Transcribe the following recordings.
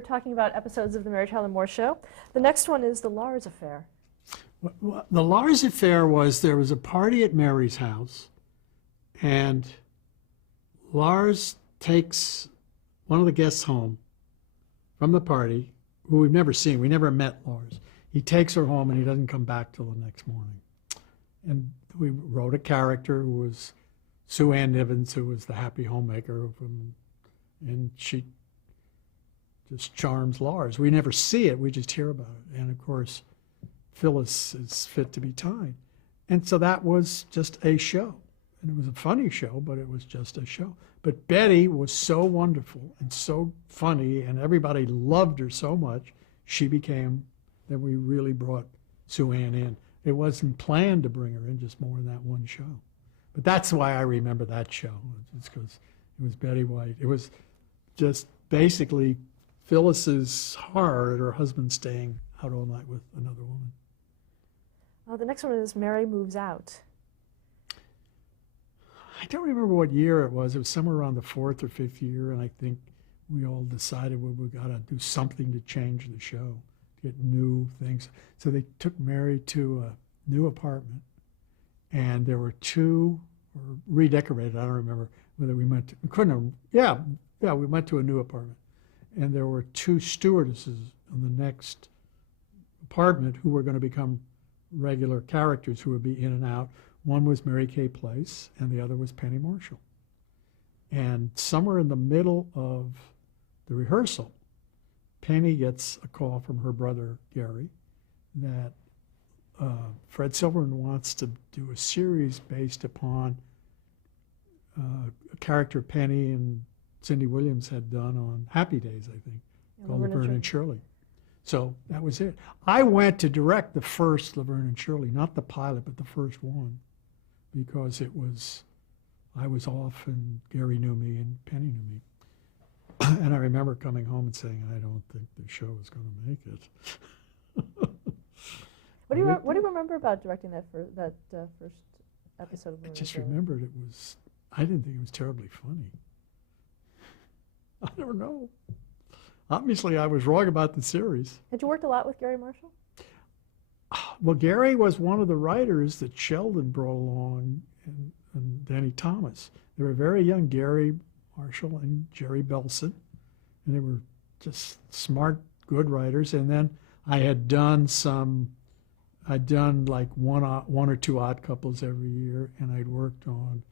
We're talking about episodes of the Mary Tyler Moore Show. The next one is the Lars Affair. Well, the Lars Affair was, there was a party at Mary's house, and Lars takes one of the guests home from the party, who we've never seen. We never met Lars. He takes her home, and he doesn't come back till the next morning. And we wrote a character who was Sue Ann Nivens, who was the happy homemaker, and she just charms Lars. We never see it, we just hear about it. And of course, Phyllis is fit to be tied. And so that was just a show. And it was a funny show, but it was just a show. But Betty was so wonderful and so funny, and everybody loved her so much, she became, that we really brought Sue Ann in. It wasn't planned to bring her in, just more in that one show. But that's why I remember that show. It's because it was Betty White. It was just basically Phyllis's horror at her husband staying out all night with another woman. The next one is Mary Moves Out. I don't remember what year it was. It was somewhere around the 4th or 5th year, and I think we all decided, well, we got to do something to change the show, to get new things. So they took Mary to a new apartment, and there were two, or redecorated, I don't remember whether we went to, we couldn't have, yeah, we went to a new apartment. And there were two stewardesses in the next apartment who were going to become regular characters who would be in and out. One was Mary Kay Place, and the other was Penny Marshall. And somewhere in the middle of the rehearsal, Penny gets a call from her brother, Gary, that Fred Silverman wants to do a series based upon a character Penny and Cindy Williams had done on Happy Days, I think, called Laverne and Shirley. So that was it. I went to direct the first Laverne and Shirley, not the pilot, but the first one, because it was, I was off and Gary knew me and Penny knew me. And I remember coming home and saying, I don't think the show is going to make it. What do you remember about directing that first episode of Laverne and Shirley? I just remembered it was, I didn't think it was terribly funny. I don't know. Obviously, I was wrong about the series. Had you worked a lot with Gary Marshall? Well, Gary was one of the writers that Sheldon brought along, and Danny Thomas. They were very young, Gary Marshall and Jerry Belson, and they were just smart, good writers. And then I had done like one or two Odd Couples every year, and I'd worked on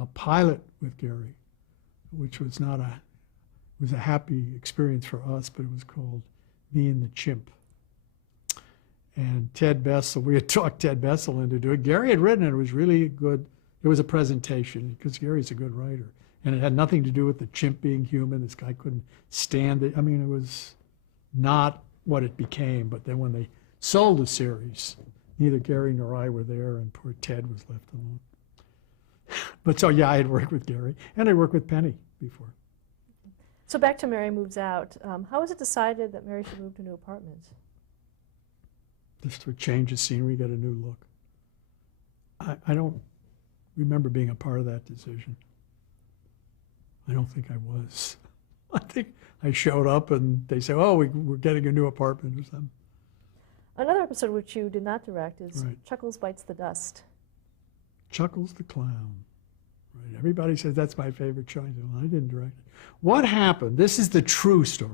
a pilot with Gary, which was not a, it was a happy experience for us, but it was called Me and the Chimp. And Ted Bessel, we had talked Ted Bessel into doing it. Gary had written it. It was really good. It was a presentation, because Gary's a good writer. And it had nothing to do with the chimp being human. This guy couldn't stand it. I mean, it was not what it became. But then when they sold the series, neither Gary nor I were there, and poor Ted was left alone. But so, yeah, I had worked with Gary, and I worked with Penny before. So back to Mary Moves Out. How was it decided that Mary should move to a new apartment? Just to change the scenery, get a new look. I don't remember being a part of that decision. I don't think I was. I think I showed up and they said, oh, we're getting a new apartment or something. Another episode which you did not direct is Chuckles Bites the Dust. Chuckles the Clown. Right. Everybody says that's my favorite show. I didn't direct it. What happened? This is the true story.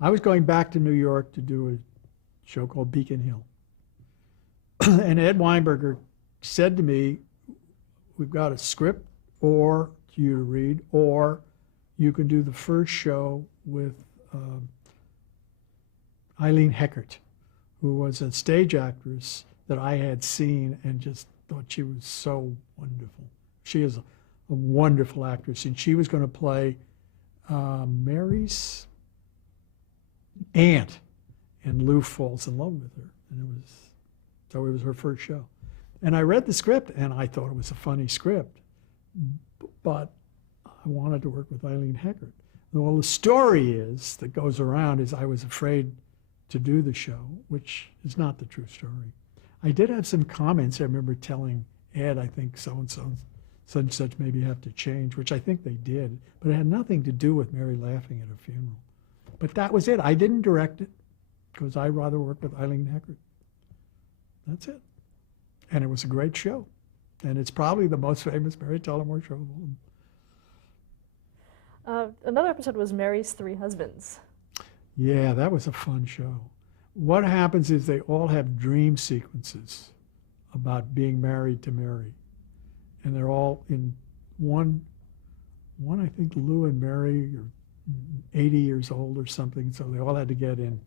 I was going back to New York to do a show called Beacon Hill. And Ed Weinberger said to me, we've got a script or you to read, or you can do the first show with Eileen Heckert, who was a stage actress that I had seen and just thought she was so wonderful. She is a wonderful actress, and she was going to play Mary's aunt, and Lou falls in love with her, and it was her first show. And I read the script, and I thought it was a funny script, but I wanted to work with Eileen Heckert. Well, the story is that goes around is I was afraid to do the show, which is not the true story. I did have some comments. I remember telling Ed, I think so-and-so, such and such maybe have to change, which I think they did, but it had nothing to do with Mary laughing at a funeral. But that was it. I didn't direct it because I'd rather work with Eileen Heckert. That's it. And it was a great show. And it's probably the most famous Mary Tyler Moore show of all. Another episode was Mary's Three Husbands. Yeah, that was a fun show. What happens is they all have dream sequences about being married to Mary. And they're all in one, I think Lou and Mary are 80 years old or something, so they all had to get in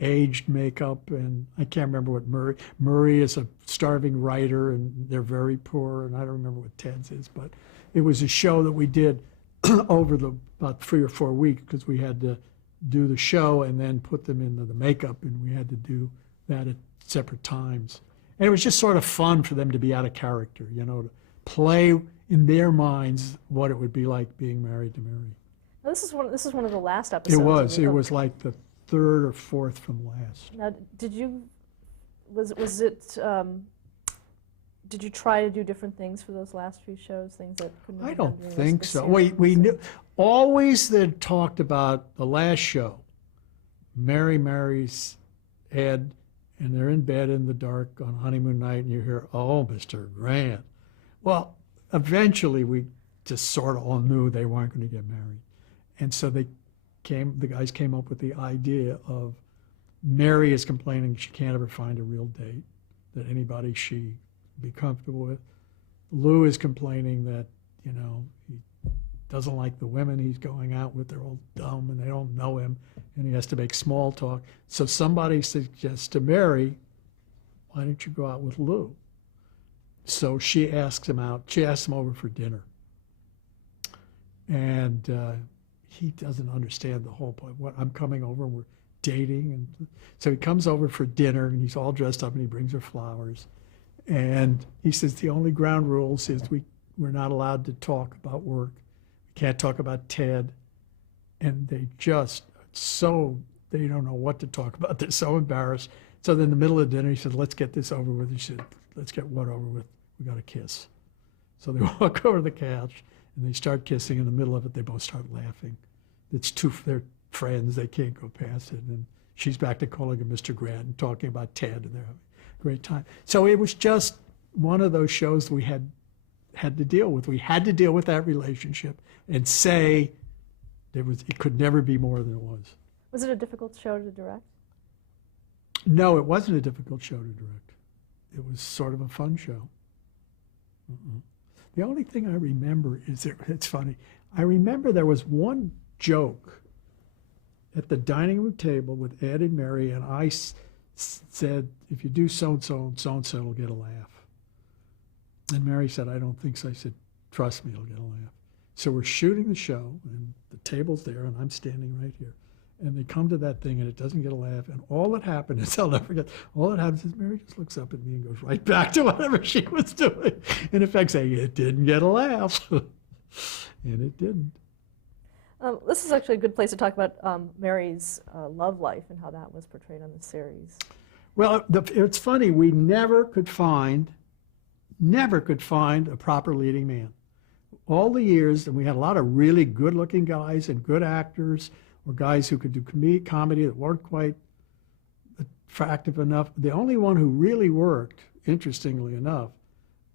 aged makeup, and I can't remember what Murray is a starving writer, and they're very poor, and I don't remember what Ted's is, but it was a show that we did over about 3 or 4 weeks, because we had to do the show and then put them into the makeup, and we had to do that at separate times. And it was just sort of fun for them to be out of character, to play in their minds what it would be like being married to Mary. Now, this is one of the last episodes. It was like the third or fourth from last. Now, did you try to do different things for those last few shows, things that couldn't I be don't done during think the so. series? We knew always they talked about the last show. Mary marries Ed, and they're in bed in the dark on honeymoon night, and you hear, "Oh, Mr. Grant." Well, eventually we just sort of all knew they weren't going to get married, and so the guys came up with the idea of Mary is complaining she can't ever find a real date that anybody she'd be comfortable with. Lou is complaining that, he doesn't like the women he's going out with. They're all dumb and they don't know him, and he has to make small talk. So somebody suggests to Mary, why don't you go out with Lou? So she asks him out. She asks him over for dinner. And he doesn't understand the whole point. I'm coming over and we're dating. And so he comes over for dinner and he's all dressed up and he brings her flowers. And he says the only ground rules is we're not allowed to talk about work. We can't talk about Ted. And they don't know what to talk about. They're so embarrassed. So then in the middle of dinner, he said, let's get this over with. He said, let's get what over with? We got to kiss. So they walk over to the couch and they start kissing. In the middle of it, they both start laughing. They're friends. They can't go past it. And she's back to calling him Mr. Grant and talking about Ted, and they're having a great time. So it was just one of those shows we had to deal with. We had to deal with that relationship and say it could never be more than it was. Was it a difficult show to direct? No, it wasn't a difficult show to direct. It was sort of a fun show. The only thing I remember it's funny. I remember there was one joke at the dining room table with Ed and Mary, and I said, if you do so-and-so, so-and-so will get a laugh. And Mary said, I don't think so. I said, trust me, it'll get a laugh. So we're shooting the show, and the table's there, and I'm standing right here. And they come to that thing, and it doesn't get a laugh. And all that happened is, I'll never forget, all that happens is Mary just looks up at me and goes right back to whatever she was doing. In effect, saying, it didn't get a laugh. And it didn't. This is actually a good place to talk about Mary's love life and how that was portrayed on the series. Well, it's funny. We never could find a proper leading man. All the years, and we had a lot of really good-looking guys and good actors, or guys who could do comedy that weren't quite attractive enough. The only one who really worked, interestingly enough,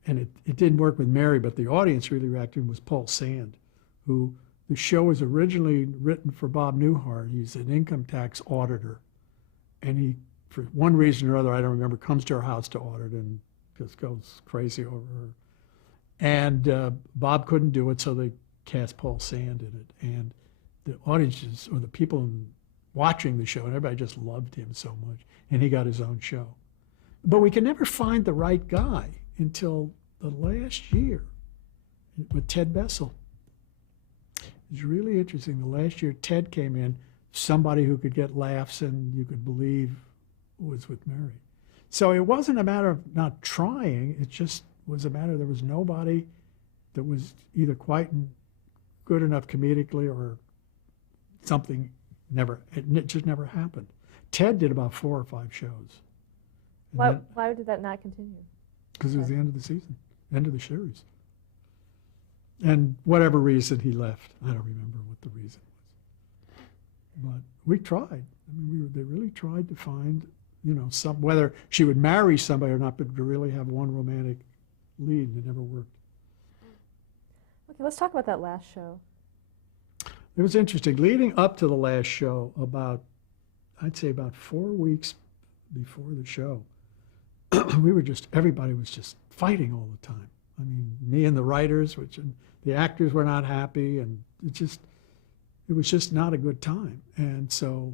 and it didn't work with Mary, but the audience really reacted, was Paul Sand, who the show was originally written for Bob Newhart. He's an income tax auditor. And he, for one reason or other, I don't remember, comes to our house to audit and just goes crazy over her. And Bob couldn't do it, so they cast Paul Sand in it. And the audiences, or the people watching the show, and everybody just loved him so much. And he got his own show. But we could never find the right guy until the last year with Ted Bessel. It's really interesting. The last year Ted came in, somebody who could get laughs and you could believe was with Mary. So it wasn't a matter of not trying. It just was a matter there was nobody that was either quite good enough comedically or something it just never happened. Ted did about 4 or 5 shows. Why did that not continue? Because it was the end of the season, end of the series. And whatever reason he left, I don't remember what the reason was. But we tried. I mean, they really tried to find, whether she would marry somebody or not, but to really have one romantic lead, and it never worked. Okay, let's talk about that last show. It was interesting. Leading up to the last show, I'd say about 4 weeks before the show, everybody was just fighting all the time. I mean, me and the writers, and the actors were not happy, and it was just not a good time. And so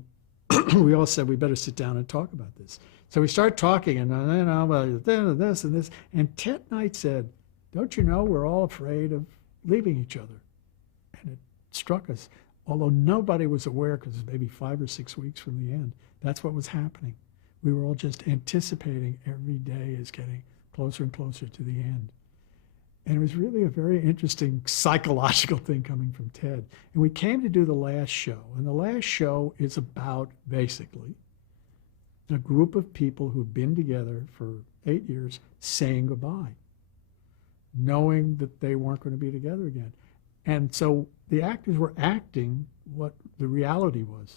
we all said, we better sit down and talk about this. So we started talking, and this and this. And Ted Knight said, don't you know we're all afraid of leaving each other? And it struck us, although nobody was aware, because it was maybe 5 or 6 weeks from the end. That's what was happening. We were all just anticipating every day is getting closer and closer to the end. And it was really a very interesting psychological thing coming from Ted. And we came to do the last show. And the last show is about, basically, a group of people who've been together for 8 years saying goodbye, knowing that they weren't going to be together again. And so the actors were acting what the reality was.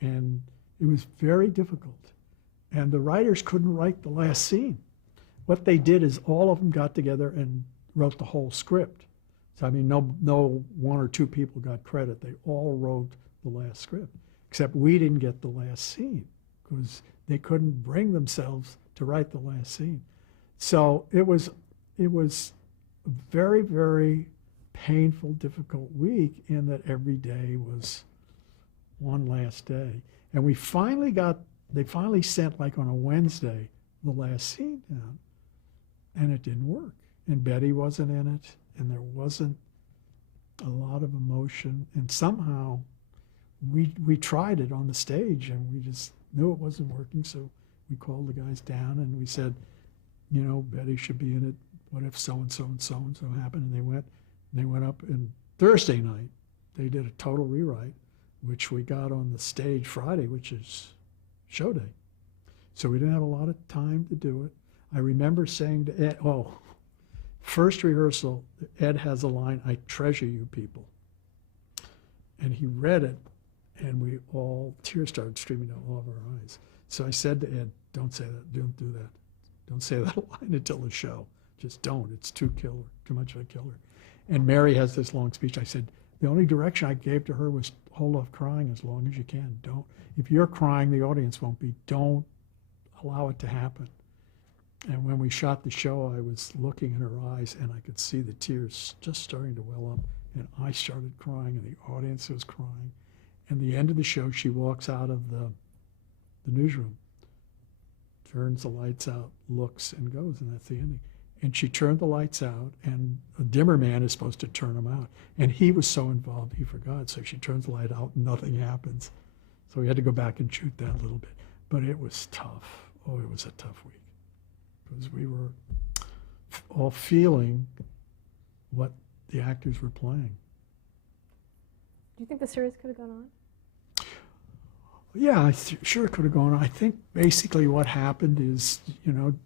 And it was very difficult. And the writers couldn't write the last scene. What they did is all of them got together and wrote the whole script. So, I mean, no 1 or 2 people got credit. They all wrote the last script, except we didn't get the last scene because they couldn't bring themselves to write the last scene. So it was a very, very painful, difficult week in that every day was one last day. And they finally sent, like on a Wednesday, the last scene down, and it didn't work. And Betty wasn't in it, and there wasn't a lot of emotion. And somehow we tried it on the stage, and we just knew it wasn't working. So we called the guys down, and we said, Betty should be in it. What if so-and-so and so-and-so happened? And they went up, and Thursday night, they did a total rewrite, which we got on the stage Friday, which is show day. So we didn't have a lot of time to do it. I remember saying to Ed, first rehearsal, Ed has a line, I treasure you people. And he read it, and tears started streaming down all of our eyes. So I said to Ed, don't say that, don't do that. Don't say that line until the show. Just don't, it's too much of a killer. And Mary has this long speech. I said, the only direction I gave to her was hold off crying as long as you can. If you're crying, the audience won't be. Don't allow it to happen. And when we shot the show, I was looking in her eyes, and I could see the tears just starting to well up. And I started crying, and the audience was crying. And the end of the show, she walks out of the newsroom, turns the lights out, looks, and goes, and that's the ending. And she turned the lights out, and a dimmer man is supposed to turn them out. And he was so involved, he forgot. So she turns the light out, and nothing happens. So we had to go back and shoot that a little bit. But it was tough. Oh, it was a tough week. Because we were all feeling what the actors were playing. Do you think the series could have gone on? Yeah, sure it could have gone on. I think basically what happened is,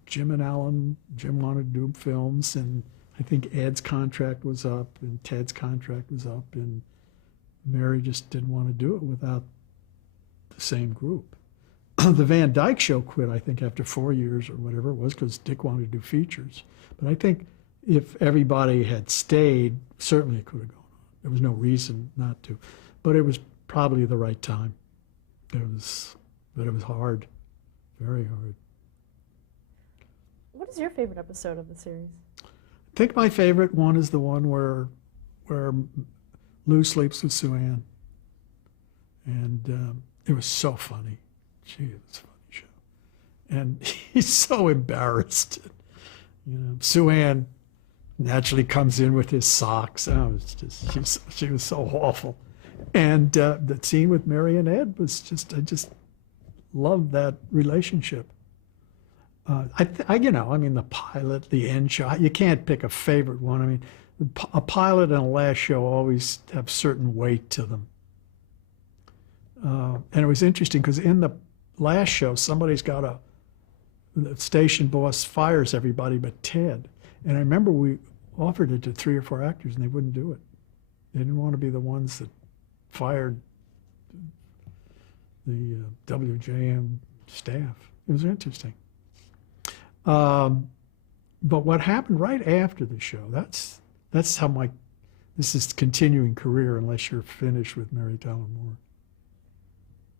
Jim wanted to do films, and I think Ed's contract was up, and Ted's contract was up, and Mary just didn't want to do it without the same group. The Van Dyke Show quit, I think, after 4 years or whatever it was, because Dick wanted to do features. But I think if everybody had stayed, certainly it could have gone on. There was no reason not to. But it was probably the right time. But it was hard, very hard. What is your favorite episode of the series? I think my favorite one is the one where Lou sleeps with Sue Ann. And it was so funny. Gee, it was a funny show. And he's so embarrassed. Sue Ann naturally comes in with his socks. Oh, she was so awful. And the scene with Mary and Ed was I just loved that relationship. The pilot, the end show, you can't pick a favorite one. I mean, a pilot and a last show always have certain weight to them. And it was interesting because in the last show, the station boss fires everybody but Ted. And I remember we offered it to 3 or 4 actors, and they wouldn't do it. They didn't want to be the ones that fired WJM staff. It was interesting. But what happened right after the show, that's how this is continuing career unless you're finished with Mary Tyler Moore.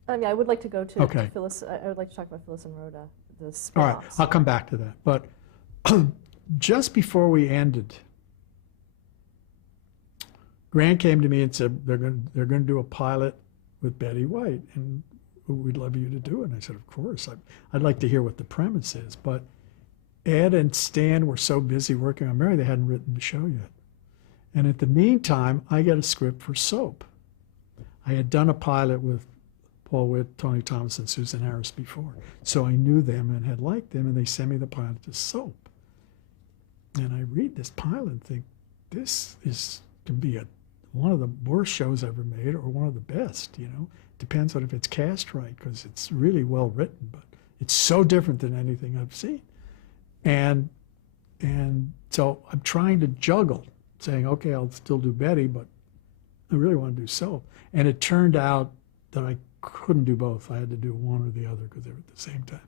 I mean, I would like to go to Okay. Phyllis. I would like to talk about Phyllis and Rhoda, the All right, spin-offs. I'll come back to that. But just before we ended, Grant came to me and said they're going to do a pilot with Betty White, and we'd love you to do it. And I said, of course. I'd like to hear what the premise is. But Ed and Stan were so busy working on Mary, they hadn't written the show yet. And at the meantime, I got a script for soap. I had done a pilot with Paul Witt, Tony Thomas, and Susan Harris before. So I knew them and had liked them, and they sent me the pilot to soap. And I read this pilot and think, this can be one of the worst shows ever made or one of the best, Depends on if it's cast right, because it's really well written, but it's so different than anything I've seen. And so I'm trying to juggle, saying, okay, I'll still do Betty, but I really want to do soap. And it turned out that I couldn't do both. I had to do one or the other because they were at the same time.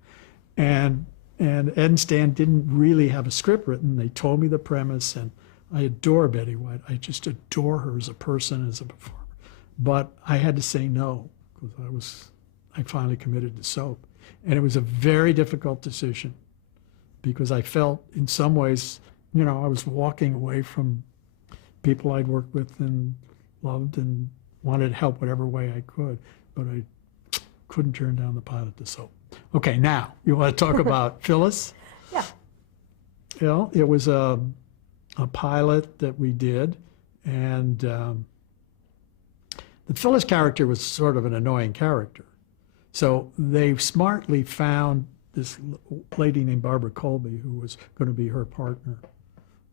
And Ed and Stan didn't really have a script written. They told me the premise, and I adore Betty White. I just adore her as a person, as a performer. But I had to say no because I finally committed to soap. And it was a very difficult decision because I felt in some ways, I was walking away from people I'd worked with and loved and wanted to help whatever way I could, but I couldn't turn down the pilot to soap. Okay, now, you want to talk about Phyllis? Yeah. It was a pilot that we did, and the Phyllis character was sort of an annoying character. So they smartly found this lady named Barbara Colby, who was going to be her partner,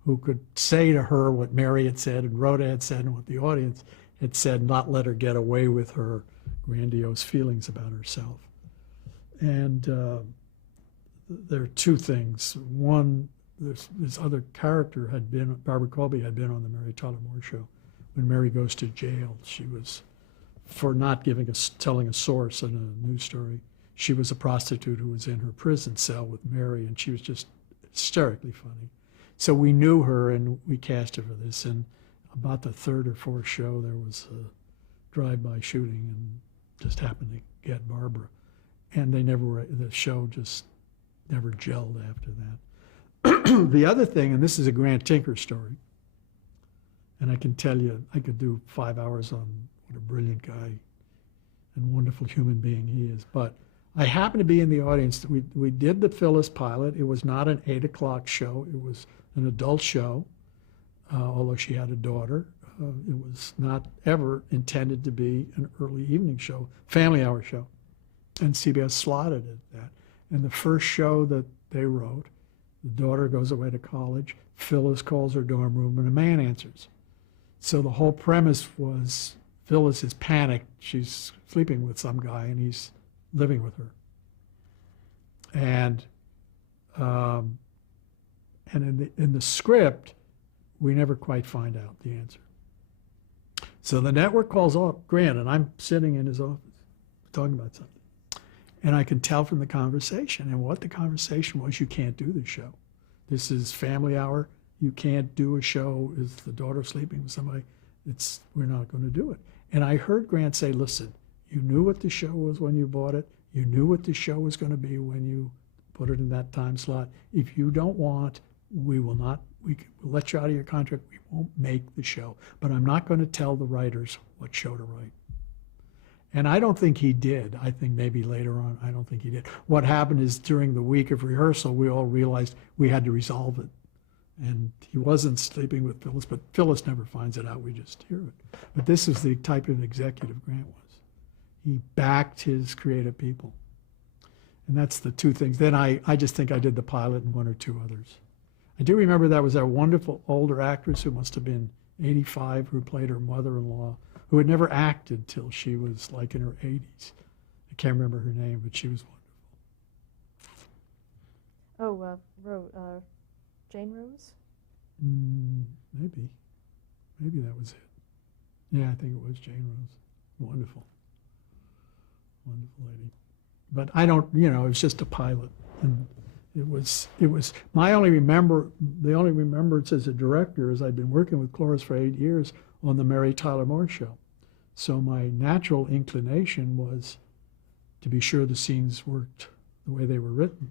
who could say to her what Mary had said and Rhoda had said and what the audience had said, not let her get away with her grandiose feelings about herself. And there are two things. One, this other character Barbara Colby had been on the Mary Tyler Moore Show. When Mary goes to jail, she was, for not telling a source in a news story, she was a prostitute who was in her prison cell with Mary, and she was just hysterically funny. So we knew her, and we cast her for this. And about the third or fourth show, there was a drive-by shooting, and just happened to get Barbara. And the show just never gelled after that. The other thing, and this is a Grant Tinker story, and I can tell you, I could do 5 hours on what a brilliant guy and wonderful human being he is. But I happened to be in the audience. We did the Phyllis pilot. It was not an 8 o'clock show. It was an adult show, although she had a daughter. It was not ever intended to be an early evening show, family hour show. And CBS slotted it that. And the first show that they wrote, the daughter goes away to college, Phyllis calls her dorm room, and a man answers. So the whole premise was Phyllis is panicked. She's sleeping with some guy, and he's living with her. And in the script, we never quite find out the answer. So the network calls up Grant, and I'm sitting in his office talking about something. And I can tell from the conversation, and what the conversation was, you can't do the show. This is family hour. You can't do a show. Is the daughter sleeping with somebody? We're not going to do it. And I heard Grant say, listen, you knew what the show was when you bought it. You knew what the show was going to be when you put it in that time slot. If you don't want, we'll let you out of your contract. We won't make the show. But I'm not going to tell the writers what show to write. And I don't think he did. I think maybe later on, I don't think he did. What happened is during the week of rehearsal, we all realized we had to resolve it. And he wasn't sleeping with Phyllis, but Phyllis never finds it out. We just hear it. But this is the type of executive Grant was. He backed his creative people. And that's the two things. Then I just think I did the pilot and one or two others. I do remember that was that wonderful older actress who must have been 85 who played her mother-in-law, who had never acted till she was like in her 80s. I can't remember her name, but she was wonderful. Oh, Jane Rose? Maybe that was it. Yeah, I think it was Jane Rose. Wonderful. wonderful lady. But I don't, it was just a pilot. And it was the only remembrance as a director is I'd been working with Cloris for 8 years on the Mary Tyler Moore Show. So my natural inclination was to be sure the scenes worked the way they were written.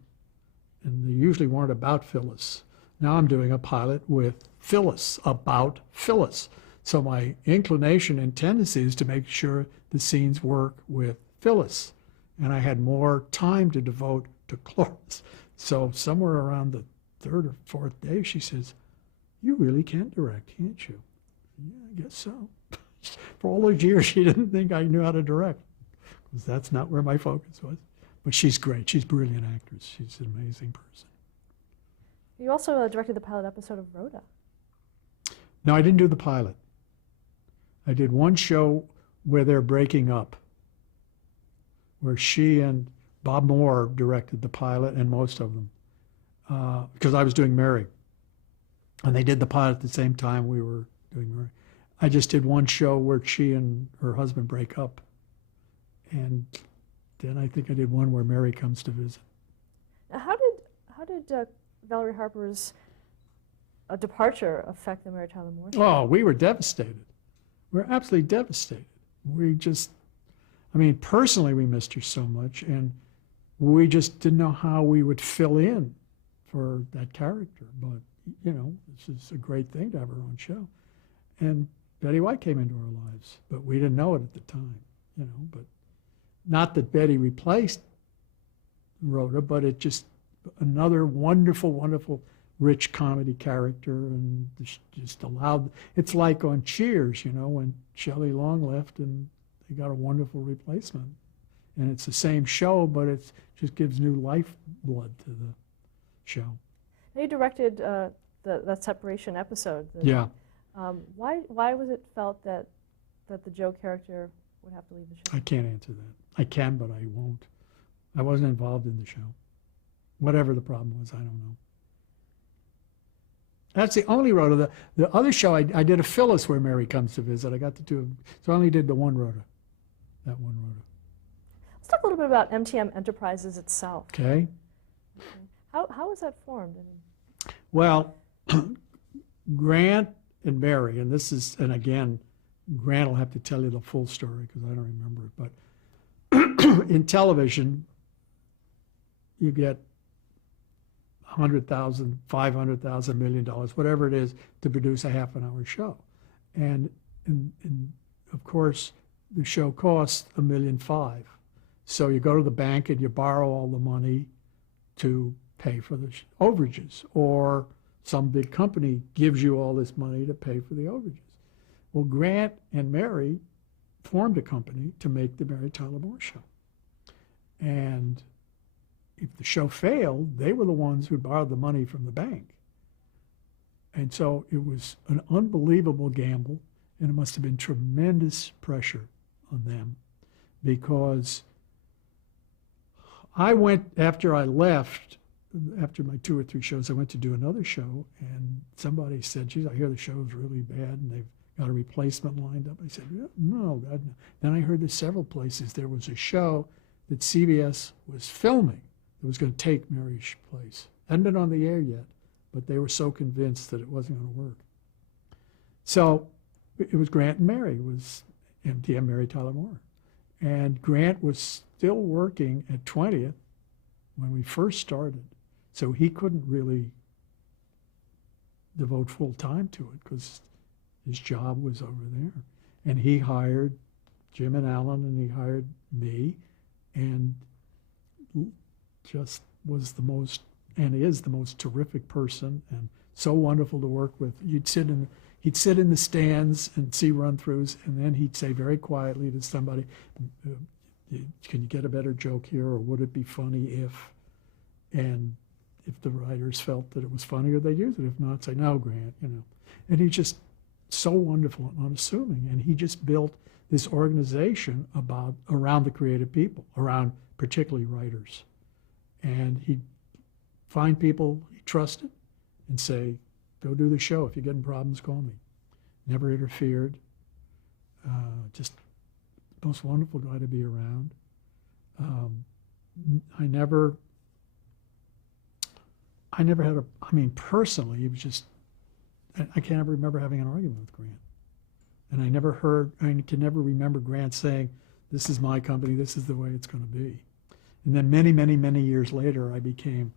And they usually weren't about Phyllis. Now I'm doing a pilot with Phyllis, about Phyllis. So my inclination and tendency is to make sure the scenes work with Phyllis. And I had more time to devote to Cloris. So somewhere around the third or fourth day, she says, "You really can direct, can't you?" Yeah, I guess so. For all those years, she didn't think I knew how to direct, because that's not where my focus was. But she's great. She's a brilliant actress. She's an amazing person. You also directed the pilot episode of Rhoda. No, I didn't do the pilot. I did one show where they're breaking up, where she and Bob Moore directed the pilot and most of them, because I was doing Mary. And they did the pilot at the same time we were doing Mary. I just did one show where she and her husband break up. And then I think I did one where Mary comes to visit. Now, how did Valerie Harper's departure affect the Mary Tyler Moore Show? Oh, we were devastated. We were absolutely devastated. We just, personally we missed her so much, and we just didn't know how we would fill in for that character. But, this is a great thing to have her own show. And Betty White came into our lives, but we didn't know it at the time, but not that Betty replaced Rhoda, but it just another wonderful, wonderful, rich comedy character, and just allowed, it's like on Cheers, when Shelley Long left and they got a wonderful replacement. And it's the same show, but it just gives new lifeblood to the show. You directed that separation episode. Yeah. Why was it felt that the Joe character would have to leave the show? I can't answer that. I can, but I won't. I wasn't involved in the show. Whatever the problem was, I don't know. That's the only Rhoda. The other show, I did a Phyllis where Mary comes to visit. I got to do, so I only did the one Rhoda, that one Rhoda. Let's talk a little bit about MTM Enterprises itself. Okay. How was that formed? Well, Grant and Mary, and again, Grant will have to tell you the full story because I don't remember it, but in television, you get $100,000, $500,000, $1 million, whatever it is, to produce a half-an-hour show. And of course, the show costs $1.5 million. So you go to the bank and you borrow all the money to pay for the overages, or some big company gives you all this money to pay for the overages. Well, Grant and Mary formed a company to make the Mary Tyler Moore Show. And if the show failed, they were the ones who borrowed the money from the bank. And so it was an unbelievable gamble, and it must have been tremendous pressure on them, because I went, after I left, after my 2 or 3 shows, I went to do another show, and somebody said, "Geez, I hear the show's really bad, and they've got a replacement lined up." I said, "Yeah, no, God, no." Then I heard that several places there was a show that CBS was filming that was going to take Mary's place. Hadn't been on the air yet, but they were so convinced that it wasn't going to work. So it was Grant and Mary, it was MTM Mary Tyler Moore. And Grant was still working at 20th when we first started. So he couldn't really devote full time to it because his job was over there. And he hired Jim and Alan, and he hired me, and just was the most, and is the most terrific person, and so wonderful to work with. He'd sit in the stands and see run-throughs, and then he'd say very quietly to somebody, "Can you get a better joke here, or would it be funny if?" And if the writers felt that it was funnier, they'd use it. If not, say, "No, Grant," And he's just so wonderful and unassuming, and he just built this organization around the creative people, around particularly writers. And he'd find people he trusted and say, "Go do the show. If you're getting problems, call me." Never interfered. Just the most wonderful guy to be around. I never had I mean, personally, it was just, I can't ever remember having an argument with Grant. And I can never remember Grant saying, this is my company, this is the way it's going to be. And then many, many, many years later, I became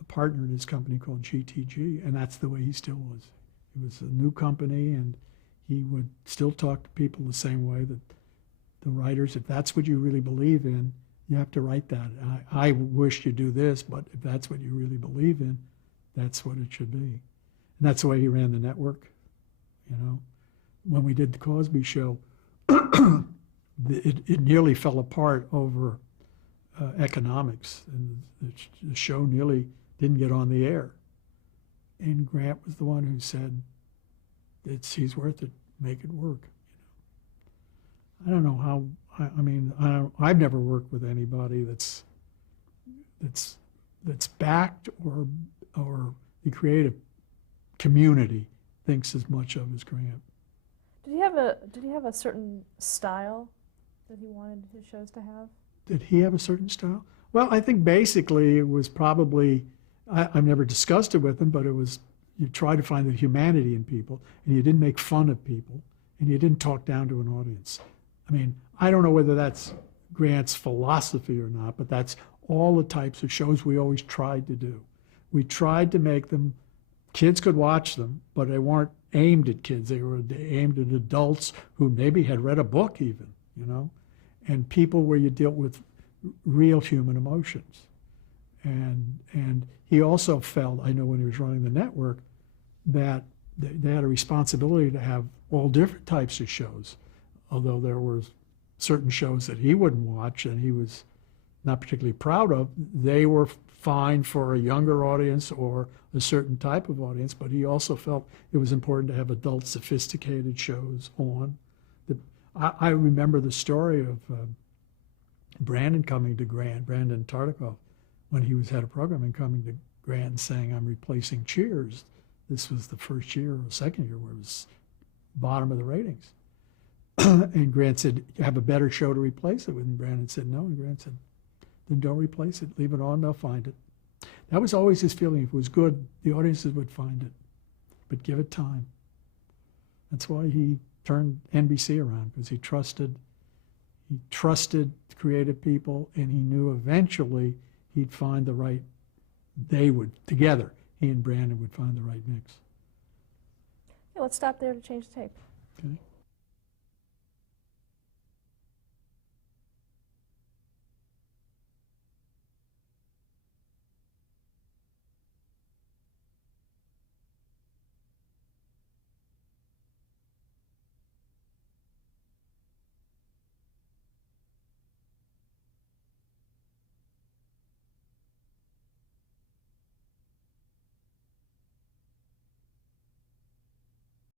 a partner in his company called GTG, and that's the way he still was. It was a new company, and he would still talk to people the same way that the writers, if that's what you really believe in, you have to write that. I wish you do this, but if that's what you really believe in, that's what it should be. And that's the way he ran the network, you know. When we did the Cosby Show, it nearly fell apart over economics, and the show nearly didn't get on the air. And Grant was the one who said, he's worth it, make it work. I don't know how, I've never worked with anybody that's backed or the creative community thinks as much of as Grant. Did he have a certain style that he wanted his shows to have? Did he have a certain style? Well, I think basically it was probably, I've never discussed it with him, but it was, you try to find the humanity in people, and you didn't make fun of people, and you didn't talk down to an audience. I mean, I don't know whether that's Grant's philosophy or not, but that's all the types of shows we always tried to do. We tried to make them, kids could watch them, but they weren't aimed at kids. They were aimed at adults who maybe had read a book even, you know, and people where you dealt with real human emotions. And he also felt, I know when he was running the network, that they had a responsibility to have all different types of shows, although there were certain shows that he wouldn't watch and he was not particularly proud of. They were fine for a younger audience or a certain type of audience, but he also felt it was important to have adult, sophisticated shows on. I remember the story of Brandon coming to Grant, Brandon Tartikoff, when he was head of programming, coming to Grant and saying, I'm replacing Cheers. This was the first year or second year where it was bottom of the ratings. And Grant said, you have a better show to replace it with? And Brandon said, no. And Grant said, then don't replace it. Leave it on, they'll find it. That was always his feeling. If it was good, the audiences would find it. But give it time. That's why he turned NBC around, because he trusted creative people, and he knew eventually he'd find the right, together, he and Brandon would find the right mix. Yeah, let's stop there to change the tape. Okay.